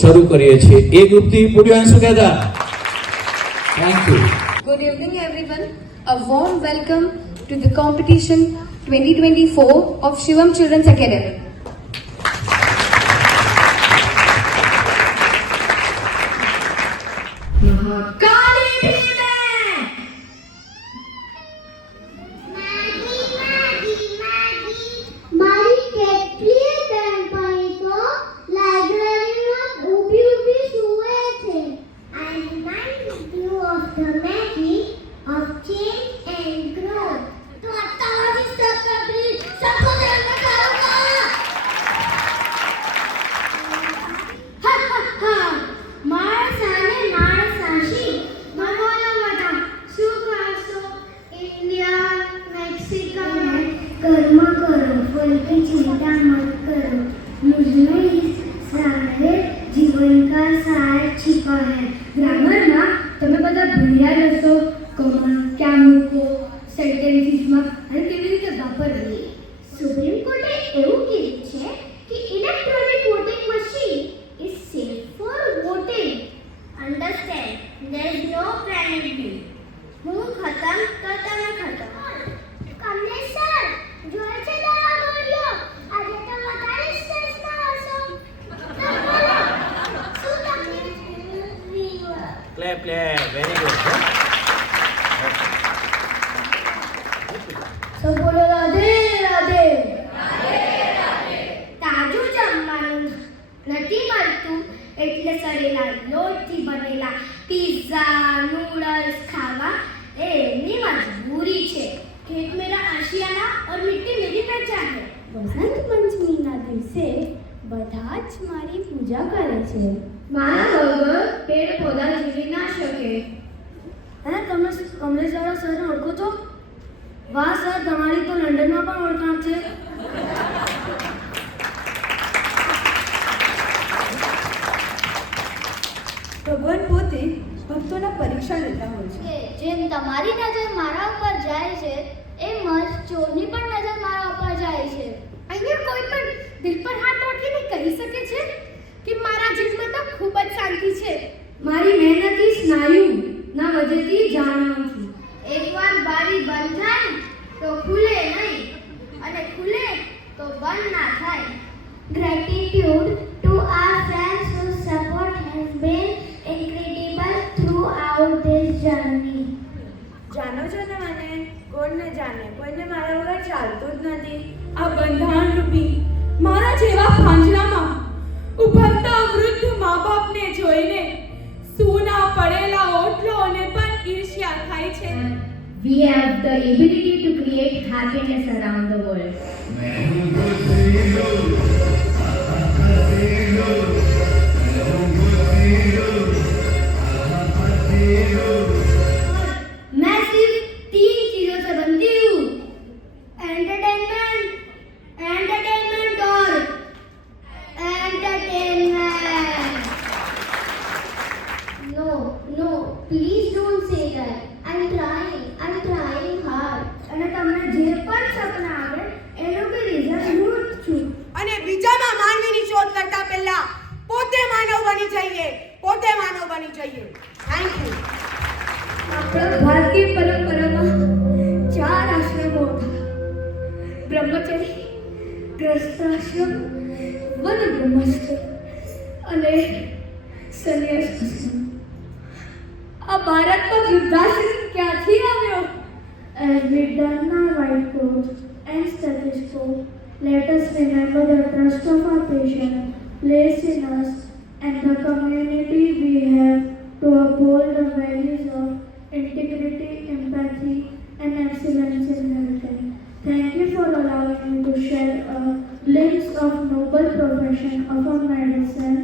શરૂ કરીએ છીએ. એ ગ્રુપથી પૂર્યા શું કહેતા? Thank you. Good evening, everyone. A warm welcome to the competition 2024 of Shivam Children's Academy. जीवन का सार छिपा है. ग्रामर में તમે બધા ભણ્યા હશો કમા ક્યાં મૂકો સેન્ટેન્સીસ માં અને કેવી રીતે વાપરવી. સુપ્રીમ કોર્ટે એવું કીધું છે કે electronic voting machine is safe for voting. Understand, there is no planet B. હું ખતમ તો તમે ખતમ. કમલેશ સર જોઈ છે તારા ગોળીઓ આજે તો વધારે સ્ટ્રેસમાં હશો. Clap, very good. So બોલો રાધે રાધે. તાજું જમવાનું નથી મળતું એટલે સડેલા લોટથી બનેલા પિઝા નૂડલ્સ ખાવા એ એમની મજબૂરી છે. ખેત મેરા આશિયાના और मिट्टी मेरी पहचान है. વસંત પંચમીના દિવસે બધા જ મારી પૂજા કરે છે. મારા વગર પેડ પૌધા જીવી ના શકે. હે તમે કમલેશ વાળા સરને ઓળખો છો? વાહ સર, તમારી તો લંડનમાં પણ ઓળખાણ છે. ભગવાન પોતે ભક્તોના પરીક્ષા લેતા હોય છે. જેમ તમારી નજર મારા ઉપર જાય છે એમ જ ચોરની પણ નજર મારા ઉપર જાય છે. અહીંયા કોઈ પણ દિલ પર હાથ રાખીને કહી શકે છે કે મારા જીવનમાં તો ખૂબ જ શાંતિ છે. મારી મહેનતી સ્નાયુ ના વજેથી જાણું છું. એકવાર બારી બંધ થાય તો ખુલે નહીં અને ખુલે તો બંધ ના થાય. Gratitude to our friends whose support has been incredible throughout this journey. જાણો છો ને મને કોણ ન જાણે, કોઈને મારા વગર ચાલતું જ નથી. આ બંધારણ રૂપી મારા જેવા પાંજરામાં ઉભરતા વૃદ્ધ મા બાપને જોઈને સૂના પડેલા ઓટલોને પણ ઈર્ષ્યા થાય છે. We have the ability to create happiness around the world. मैं सिर्फ 3 चीजों से बनती हूँ. एंटरटेनमेंट और entertainment. No, please don't say that. I'm trying hard. અને તમને જે પણ સપના આવે એનો બી રીઝન હું જ છું. અને બીજામાં માનવીની શોધ કરતા પહેલા પોતે માનવ બની જઈએ. Thank you. આપણા ભારતીય પરંપરામાં 4 આશ્રમો હતા. બ્રહ્મચર્ય, ગ્રસ્તાશ્રમ, વનબ્રહ્મસ્થ અને સંન્યાસાશ્રમ. આ ભારતમાં વૃદ્ધાશ્રમ ક્યાંથી આવ્યો? As we don our white coat and stethoscope, let us remember the trust of our patient placed in us and the community we have to uphold the values of integrity, empathy, and excellence in healthcare. Thank you for allowing me to share a glimpse of noble profession of a medicine.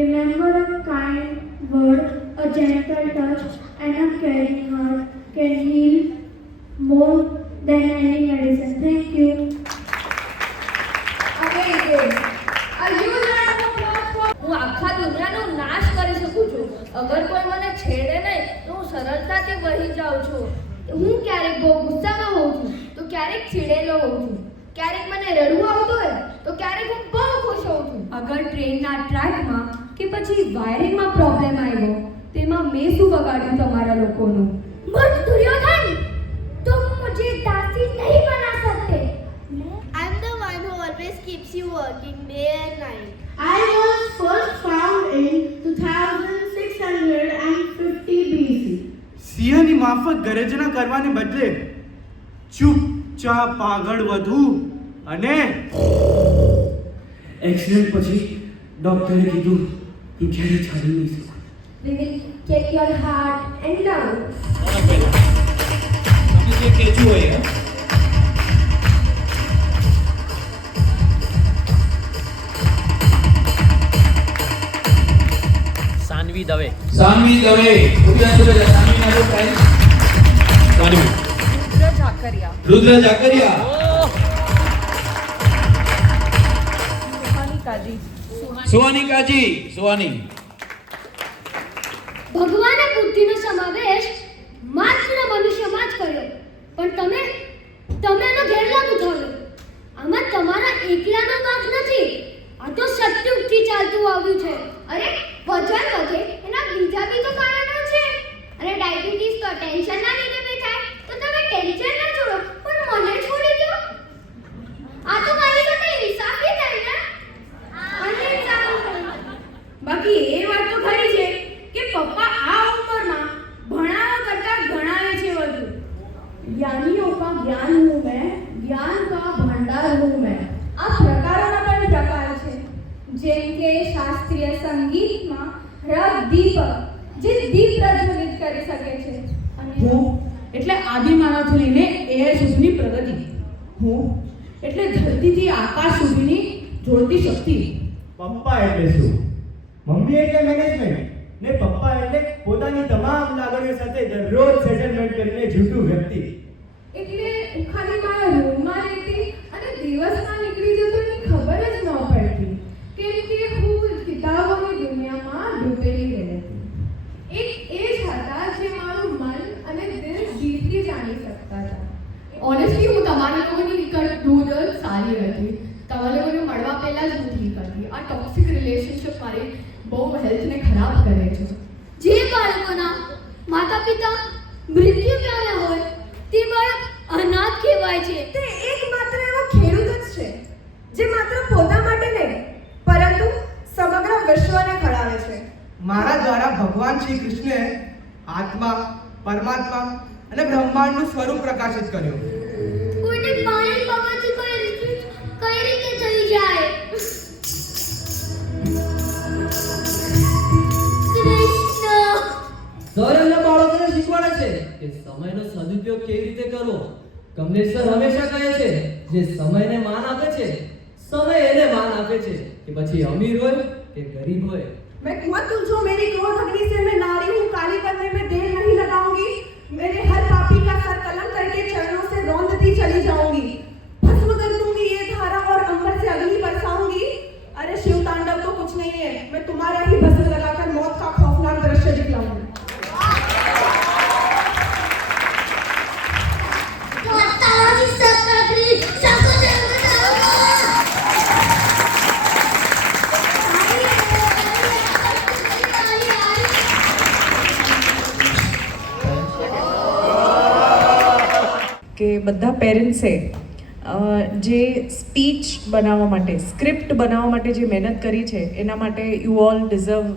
Remember, a kind word, a gentle touch, and a caring heart can heal more than any medicine. Thank you. હું આખા દુનિયાનો નાશ કરી શકું છું. અગર કોઈ મને છેડે નહીં તો હું સરળતાથી વહી જાઉં છું. હું ક્યારેક બહુ ગુસ્સામાં હોઉં છું તો ક્યારેક ચીડેલો હોઉં છું. ક્યારેક મને રડવું આવતું હોય તો ક્યારેક હું બહુ ખુશ હોઉં છું. અગર ટ્રેનના ટ્રેકમાં કે પછી વાયરિંગમાં પ્રોબ્લેમ આવ્યો તેમાં મેં શું બગાડ્યું તમારા લોકોનું? मूर्ख दुर्योधन, तुम मुझे दासी नहीं बना सकते। I'm the one who always keeps you working day and night. I was first found in 2650 BC. સિંહની માફક ગર્જના કરવાને બદલે ચૂપચાપ આગળ વધવું અને એક્સિડન્ટ પછી ડોક્ટરે કીધું કે ક્યારે ચાલી નહીં શકું. We will take your heart and lung. તમને જે કહેવું હોય એમ. સાનવી દવે. સાનવી દવે ઉદ્યાન સુરેજા સાનવી નાનો પ્રાઇઝ. સાનવી રુદ્ર જાકરિયા. સુહાની કાજી. સુહાની ભગવાને બુદ્ધિનો સમાવેશ માત્ર મનુષ્યમાં જ કર્યો, પણ તમે એનો ગેરલાભ ઉઠાવ્યો. આમાં તમારા એકલાનો વાંક નથી, આ તો સતયુગથી ચાલતું આવ્યું છે. અરે વજન વધે એના બીજા બી તો કારણો છે. અને ડાયાબિટીસ તો ટેન્શનના લીધે બી થાય, તો તમે ટેન્શન ના છોડો પણ મને છોડી દો. આ તો મારી સાથે ઇન્સાફી થાય ને. અને બાકી એ વાત તો ખરી છે કે પપ્પા આ ઉંમરમાં ભણાવવા કરતા ગણાવે છે વધુ. જ્ઞાનીઓ કા જ્ઞાન હું મેં, જ્ઞાન કા ભંડાર હું મેં. આ પ્રકારોના પણ પ્રકાર છે, જેમ કે શાસ્ત્રીય સંગીતમાં રાગ દીપક, જે દીપ પ્રજ્વલિત કરી શકે છે. અને હું એટલે આદિમાનવથી લઈને એર સુધીની પ્રગતિ. હું એટલે ધરતીથી આકાશ સુધીની જોડતી શક્તિ. પપ્પા એટલે શું? મમ્મી એટલે મેનેજમેન્ટ ને પપ્પા એટલે પોતાની તમામ લાગણીઓ સાથે દરરોજ સેટલમેન્ટ કરીને જૂઠું વ્યક્તિ. એટલે હું ખાલી મારા રૂમમાં રહેતી અને દિવસમાં નીકળી જતો એની ખબર જ ન પડતી, કેમ કે હું કિતાબોની દુનિયામાં ડૂબેલી રહેતી. એક એ જ હતા જે મારું મન અને દિલ જીતથી જાણી શકતા હતા. ઓનેસ્ટલી હું તમારા લોકોની રિકર્ડ દૂર સારી હતી. તમારા લોકોને મળવા પહેલા જ હું ઠીક હતી. આ ટોક્સિક રિલેશનશિપ મારી બહુ હેલ્થને ખરાબ કરે છે. જે બાળકોના માતા પિતા મૃત્યુ પામ્યા હોય તે બાળક અનાથ કહેવાય છે. તે એકમાત્ર એવો ખેડૂત જ છે જે માત્ર પોતા માટે નહીં પરંતુ સમગ્ર વિશ્વને ખડાવે છે. મારા દ્વારા ભગવાન શ્રી કૃષ્ણે આત્મા, પરમાત્મા અને બ્રહ્માંડનું સ્વરૂપ પ્રકાશિત કર્યું. કોઈને પાણી પગથી કઈ રીતે થઈ જાય? કૃષ્ણ સર એમના બાળકોને શીખવાડે છે કે સમયનો સદુપયોગ કેવી રીતે કરવો. કમલેશ સર હંમેશા કહે છે જે સમયને માન આપે છે સમય એને માન આપે છે, કે પછી અમીર હોય કે ગરીબ હોય. मैं कुआं तुझो मेरी क्रोध अग्नि से मैं नारी हूँ, काली करने में देर नहीं लगाऊंगी. मेरे हर पापी का सर कलम करके चरणों से रौंदती चली जाऊंगी. भस्म कर दूंगी ये धारा और अंबर से अग्नि बरसाऊंगी. अरे शिव तांडव तो कुछ नहीं है, मैं तुम्हारा ही भस्म लगाकर मौत का खौफनाक दृश्य दिखलाऊंगी. તારાથી સત્તાત્રી સકુદેવ કે બધા પેરેન્ટ્સે જે સ્પીચ બનાવવા માટે, સ્ક્રિપ્ટ બનાવવા માટે જે મહેનત કરી છે એના માટે you all deserve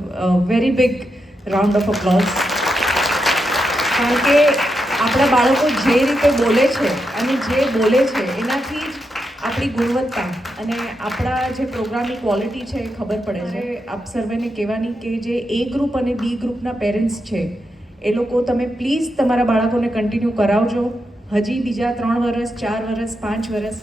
very big round of applause. કારણ કે આપણા બાળકો જે રીતે બોલે છે અને જે બોલે છે એનાથી જ આપણી ગુણવત્તા અને આપણા જે પ્રોગ્રામની ક્વોલિટી છે એ ખબર પડે છે. આપ સર્વેને કહેવાની કે જે એ ગ્રુપ અને બી ગ્રુપના પેરેન્ટ્સ છે એ લોકો તમે પ્લીઝ તમારા બાળકોને કન્ટિન્યુ કરાવજો હજી બીજા 3 વર્ષ, 4 વર્ષ, 5 વર્ષ.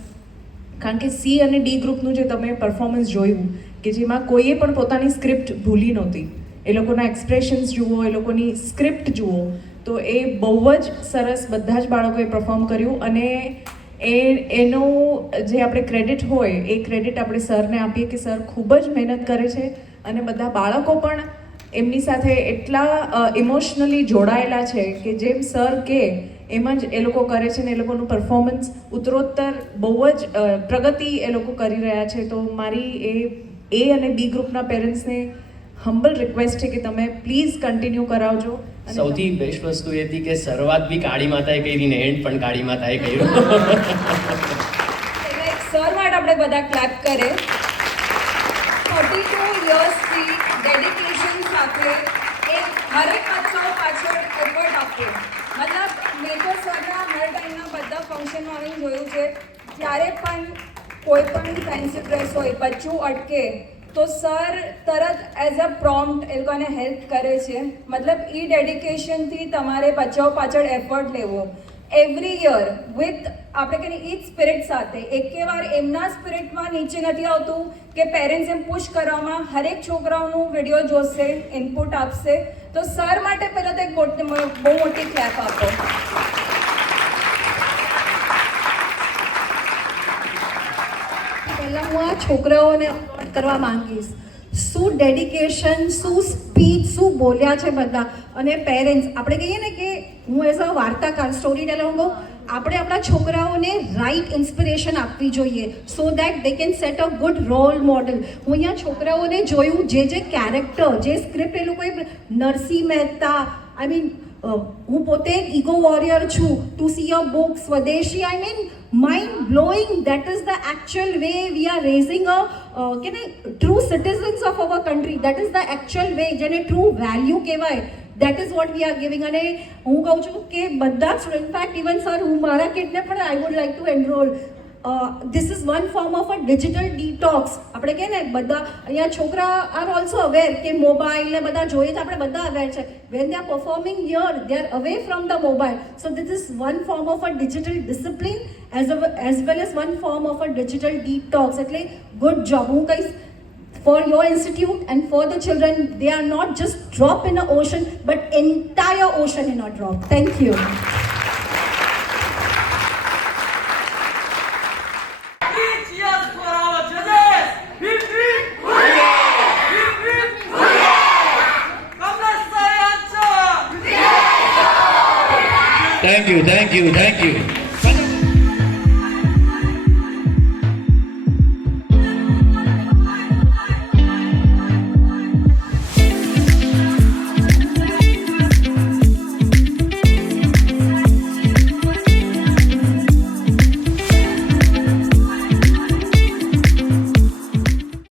કારણ કે સી અને ડી ગ્રુપનું જે તમે પરફોર્મન્સ જોયું કે જેમાં કોઈએ પણ પોતાની સ્ક્રિપ્ટ ભૂલી નહોતી, એ લોકોના એક્સપ્રેશન્સ જુઓ, એ લોકોની સ્ક્રિપ્ટ જુઓ, તો એ બહુ જ સરસ બધા જ બાળકોએ પરફોર્મ કર્યું. અને એનું જે આપણે ક્રેડિટ હોય એ ક્રેડિટ આપણે સરને આપીએ કે સર ખૂબ જ મહેનત કરે છે અને બધા બાળકો પણ એમની સાથે એટલા ઇમોશનલી જોડાયેલા છે કે જેમ સર કે એમ જ એ લોકો કરે છે ને એ લોકોનું પરફોર્મન્સ ઉત્તરોત્તર બહુ જ પ્રગતિ એ લોકો કરી રહ્યા છે. તો મારી એ અને બી ગ્રુપના પેરેન્ટ્સને હમ્બલ રિક્વેસ્ટ છે કે તમે પ્લીઝ કન્ટિન્યુ કરાવજો. અને સૌથી બેસ્ટ વસ્તુ એ હતી કે શરૂઆત બી કાળી માતાએ કરી ને એન્ડ પણ કાળી માતાએ કર્યું. એટલે એક સર માટે આપણે બધા ક્લેપ કરે. 32 યર્સથી ડેડિકેશન સાથે એક હરેક બચ્ચો પાછળ એફર્ટ આપ્યો. મતલબ મેં તો સરના હર ટાઈમના બધા ફંક્શનમાં આવીને જોયું છે, જ્યારે પણ કોઈ પણ ફેન્સી ડ્રેસ હોય, બચ્ચું અટકે તો સર તરત એઝ અ પ્રોમ્પ્ટ એ લોકોને હેલ્પ કરે છે. મતલબ એ ડેડિકેશનથી તમારે બચ્ચાઓ પાછળ એફર્ટ લેવો એવરી યર વિથ આપણે કહીએ એ જ સ્પિરિટ સાથે. એકે વાર એમના સ્પિરિટમાં નીચે નથી આવતું કે પેરેન્ટ્સ એમ પુશ કરવામાં હરેક છોકરાઓનું વિડીયો જોશે, ઇનપુટ આપશે. તો સર માટે પહેલાં તો એક બહુ મોટી ક્લેપ આપો. પહેલાં હું આ છોકરાઓને અપલોડ કરવા માંગીશ. શું ડેડિકેશન, શું સ્પીચ, શું બોલ્યા છે બધા. અને પેરેન્ટ્સ, આપણે કહીએ ને કે હું એઝ અ વાર્તાકાર, સ્ટોરી ટેલર હું કહું, આપણે આપણા છોકરાઓને રાઇટ ઇન્સ્પિરેશન આપવી જોઈએ so that they can set a good role model. હું અહીંયા છોકરાઓને જોયું, જે કેરેક્ટર, જે સ્ક્રિપ્ટ એ લોકોએ, નરસિંહ મહેતા, આઈ મીન હું પોતે ઈગો વોરિયર છું, ટુ સી અ બુક, સ્વદેશી, I mean mind blowing. That is the actual way we are raising a true citizens of our country. That is the actual way, જેને true value કહેવાય. That is what we are giving. અને હું કહું છું કે બધા student, in fact even sir, હું મારા કિડને પણ I would like to enrol. This is one form of a digital detox. આપણે કહીએ ને બધા અહીંયા છોકરા આર ઓલ્સો અવેર કે મોબાઈલ ને બધા જોઈએ તો આપણે બધા અવેર છે. When they are performing year, they are away from the mobile. So this is one form of a digital discipline as well as one form of a digital detox. એટલે good job. હું કહીશ for your institute and for the children, they are not just drop in an ocean but entire ocean in a drop. Thank you. Thank you, thank you, thank you.